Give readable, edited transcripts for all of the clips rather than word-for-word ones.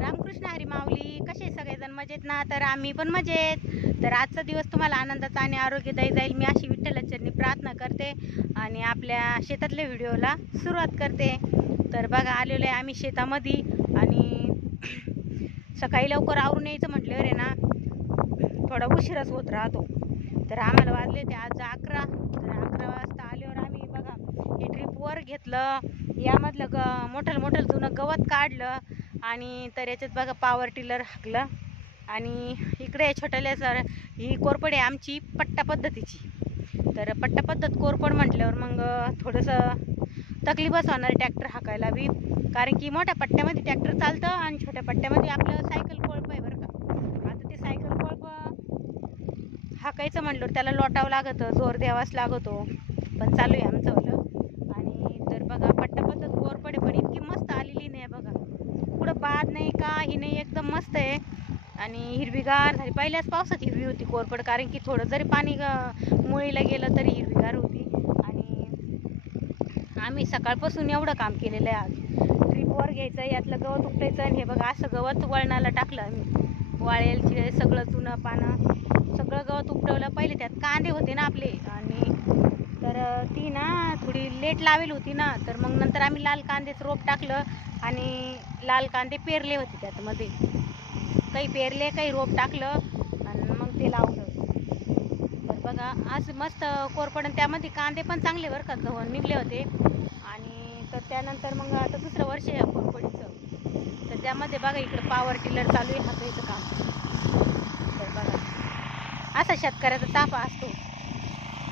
रामकृष्ण हरी माऊली. कसे सगळेजण मजेत ना? तर आम्ही पण मजेत. तर आजचा दिवस तुम्हाला आनंदाचा आणि आरोग्यदायी जाईल, मी अशी विठ्ठलाचरणी प्रार्थना करते आणि आपल्या शेतातल्या व्हिडिओला सुरुवात करते. तर बघा, आलेलो आहे आम्ही शेतामध्ये आणि सकाळी लवकर आवरून यायचं म्हटल्यावर आहे ना थोडा उशीरच होत राहतो. तर आम्हाला वाजले ते आज 11. तर 11 वाजता आल्यावर आम्ही बघा हे ड्रिपवर घेतलं, यामधलं मोठं जुनं गवत काढलं आणि तर याच्यात बघा पॉवर टिलर हाकलं आणि इकडे छोट्याले सर ही कोरपड आहे आमची पट्टा पद्धतीची. तर पट्टा पद्धत कोरपड म्हटल्यावर मग थोडंसं तकलीफच होणार ट्रॅक्टर हाकायला बी, कारण की मोठ्या पट्ट्यामध्ये ट्रॅक्टर चालतं आणि छोट्या पट्ट्यामध्ये आपलं सायकल कोळप आहे बरं का. आता ते सायकल कोळप हाकायचं म्हटलं त्याला लोटावं लागतं, जोर द्यावाच लागतो. पण चालू आहे आमचं वालं. आणि तर बघा पट्टा पद्धत कोरपडे पण इतकी मस्त आलेली नाही बघा, कुठं बाद नाही काही नाही, एकदम मस्त आहे आणि हिरवीगार झाली. पहिल्याच पावसात हिरवी होती कोरपड, कारण की थोडं जरी पाणी मुळीला गेलं तरी हिरवीगार होती. आणि आम्ही सकाळपासून एवढं काम केलेलं आहे. आज ट्रिपवर घ्यायचं, यातलं गवत उपटायचं आणि हे बघा असं गवत वळणाला टाकलं आम्ही. वाळेलचे सगळं जुनं पानं सगळं गवत उपटवलं. पहिले त्यात कांदे होते ना आपले, आणि तर ती ना थोडी लेट लावेल होती ना, तर मग नंतर आम्ही लाल कांद्याचं रोप टाकलं आणि लाल कांदे पेरले होते त्यातमध्ये. काही पेरले काही रोप टाकलं आणि मग ते लावलं. तर बघा असं मस्त कोरपड, त्यामध्ये कांदे पण चांगले बरं का गव्हाण निघले होते. आणि तर त्यानंतर मग आता दुसरं वर्ष आहे कोरपडीचं. तर त्यामध्ये बघा इकडं पॉवर टिलर चालू आहे हाकायचं काम. तर बघा असा शेतकऱ्याचा ताफा असतो.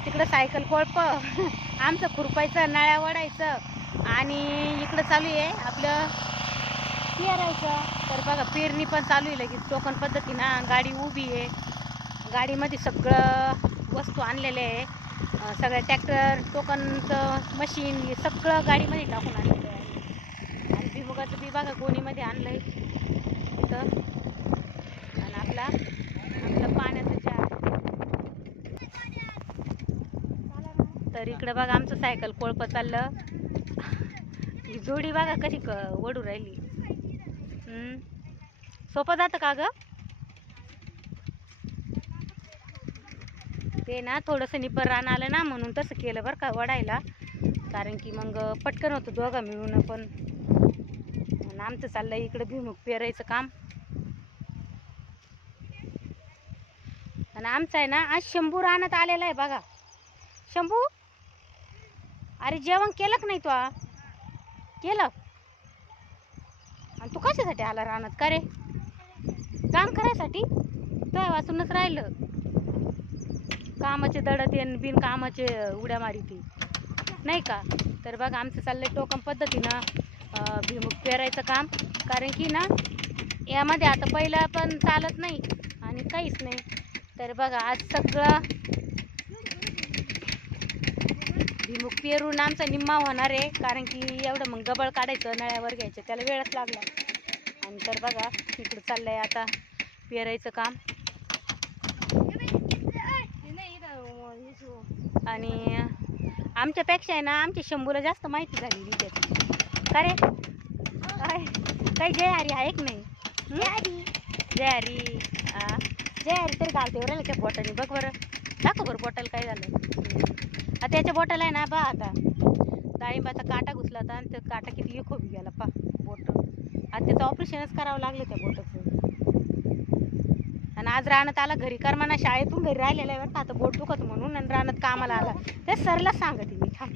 तिकडं सायकल कोळप आमचं खुरपायचं, नळ्या वडायचं आणि इकडं चालू आहे आपलं पेरायचं. तर बघा पेरणी पण चालू आहे लगेच टोकन पद्धतीनं. गाडी उभी आहे, गाडीमध्ये सगळं वस्तू आणलेले आहे, सगळं ट्रॅक्टर टोकनचं मशीन हे सगळं गाडीमध्ये टाकून आणलेलं आहे. आणि भुईमुगाचं बी बघा गोणीमध्ये आणलं आहे तिथं. आणि आपलं पाण्याचं जार. तर इकडं बघा आमचं सायकल कोळप चाललं. ही जोडी बघा कशी ओढू राहिली. सोपं जातं का ग? ते ना थोडंसं निब्बर रान आलं ना म्हणून तसं केलं बरं का वडायला, कारण की मग पटकन होतं दोघं मिळून. पण आमचं चाललंय इकडं भुईमुग पेरायचं काम. आणि आमचं आहे ना आज शंभू रानात आलेला आहे बघा. शंभू, अरे जेवण केलं का नाही तू? केलं? आणि तू कशासाठी आला रानात का रे? काम करायसाठी? तर वाचूनच राहिलं. कामाचे दडत येन बिन कामाचे उड्या मारिती नाही का. तर बघा आमचं चाललंय टोकन पद्धतीनं भुईमुग पेरायचं काम, कारण की ना यामध्ये आता पहिलं पण चालत नाही आणि काहीच नाही. तर बघा आज सगळं भुईमुग पेरून आमचा निम्मा होणार आहे, कारण की एवढं मग गबळ काढायचं, नळ्यावर घ्यायचं, त्याला वेळच लागला. आणि तर बघा इकडं चाललंय आता पेरायचं काम. आणि आमच्यापेक्षा आहे ना आमच्या शंभूला जास्त माहिती झालेली त्याची. का रे काही जय हरी आहे की नाही? जय हरी जय हरी तरी घालते बरं त्या बॉटलनी. बघ बरं, दाखव बरं बॉटल काय झालं. आता त्याच्या बॉटल आहे ना बा, आता डाळिंबाचा काटा घुसला होता आणि तो काटा किती खोबी गेला पा बोट. आता त्याचं ऑपरेशनच करावं लागलं त्या बोटाचं. आणि आज रानात आला घरी कर म्हणा, शाळेतून घरी राहिलेला आहे बरं का, आता बोट दुखत म्हणून. आणि रानात कामाला आला ते सरला सांगते मी. थांब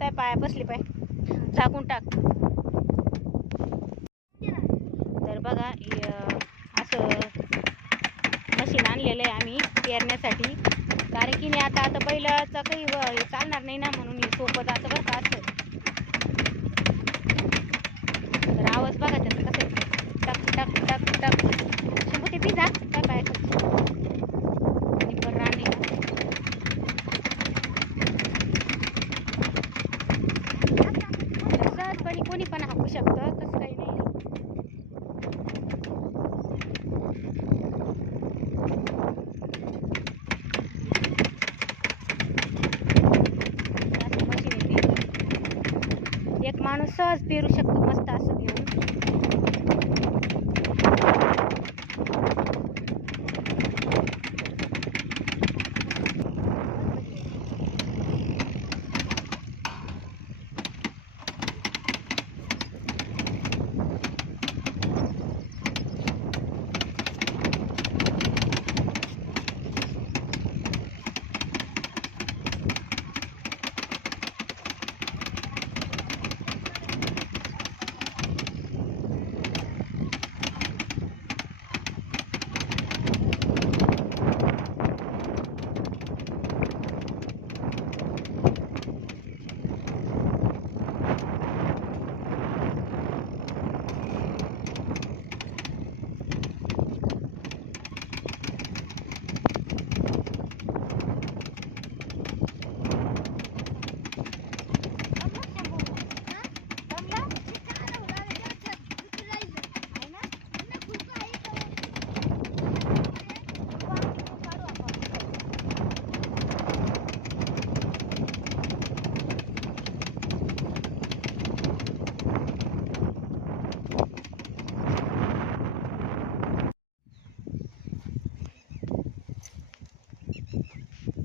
काय पाया बसली पाय, झाकून टाक. तर बघा असं मशीन आणलेलं आहे आम्ही पेरण्यासाठी, कारण की नाही आता बैलाचं काही हे चालणार नाही ना, म्हणून हे सोपं जातं बरं का असं. तर आवाज बघा त्याचा कसं टक टक टक टक. शंभू ते पिझ्झा काय पाय निब्बर रान आहे ना. सहजपणे कोणी पण हाकू शकतं, तसं काही नाही. मशीन येते सहज पेरू शकतो मस्त असं घेऊन.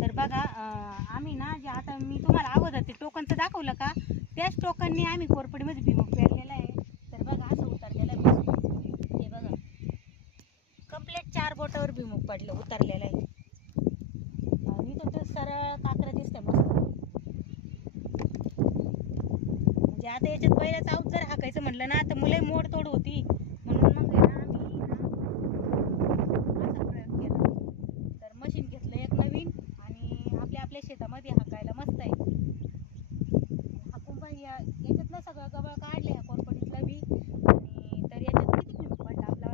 तर बघा आम्ही ना जे आता मी तुम्हाला अगोदर ते टोकनचं दाखवलं का, त्याच टोकनने आम्ही कोरपडीमध्ये भुईमूग पेरलेला आहे. तर बघा असं उतरलेलं आहे. हे बघा कंप्लीट 4 बोटावर भुईमूग पडलं उतरलेलं आहे. आणि तो सरळ काकरा दिसते मस्त. म्हणजे आता याच्यात पहिल्याच आऊत जर हाकायचं म्हणलं ना तर मुले मोडतोड होती, म्हणून मग आहे ना आम्ही असा प्रयोग केला. तर मशीन घेतलं एक नवीन आणि आपल्या शेतामध्ये हाकायला मस्त आहे. हाकून पण याच्यातलं सगळं गवळ काढले ह्या कोरपडीतलं बी. आणि तर याच्यात किती भुईमूग पडला आपला?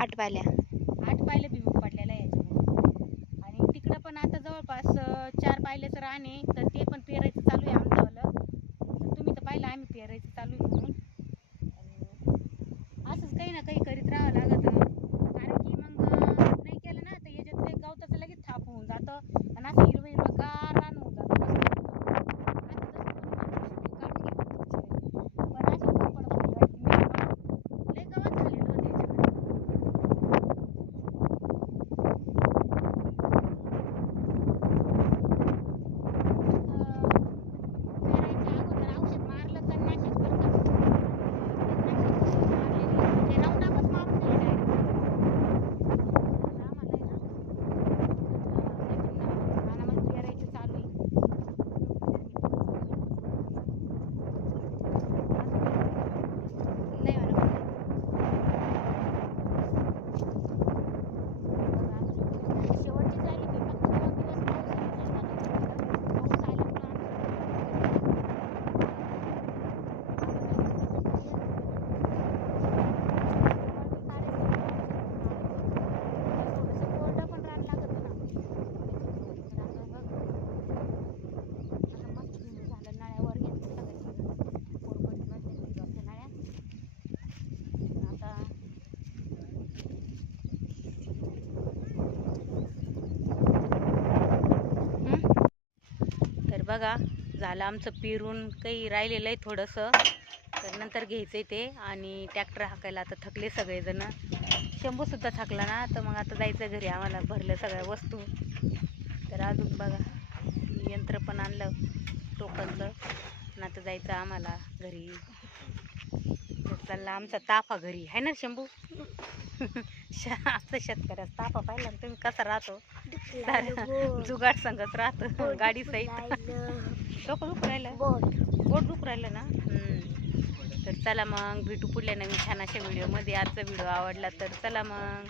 8 पायल्या भुईमूग पडलेला आहे याच्यामध्ये. आणि तिकडं पण आता जवळपास 4 पायल्याचं रान आहे, तर ते पण पेरायचं चालू आहे आमच्यावालं. तर तुम्ही तर पाहिलं आम्ही पेरायचं चालू आहे म्हणून. असंच काही ना काही करीत राहावं लागतं, कारण की मग नाही केलं ना तर याच्यातले गवताचं लगेच थाप होऊन जातं आणि असं हिरवं हिरवंगार रान होऊन जातं. बघा झालं आमचं पेरून, काही राहिलेलं आहे थोडंसं, तर नंतर घ्यायचं आहे ते. आणि ट्रॅक्टर हाकायला आता थकले सगळेजण. शंभूसुद्धा थकला ना, तर मग आता जायचं घरी. आम्हाला भरलं सगळ्या वस्तू. तर अजून बघा यंत्र पण आणलं टोकनचं, आणि आता जायचं आम्हाला घरी. चालला आमचा ताफा घरी आहे ना शंभू. असं शेतकऱ्याचा ताफा पाहिला तुम्ही कसा राहतो, जुगाड संगत राहतो गाडी सहित. डोकं दुख राहिलं, बोट दुख राहिलं ना. तर चला मग भेटू पुढल्या नवीन छान अशा व्हिडिओमध्ये. आजचा व्हिडिओ आवडला तर चला मग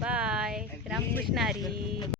बाय. रामकृष्ण हरी.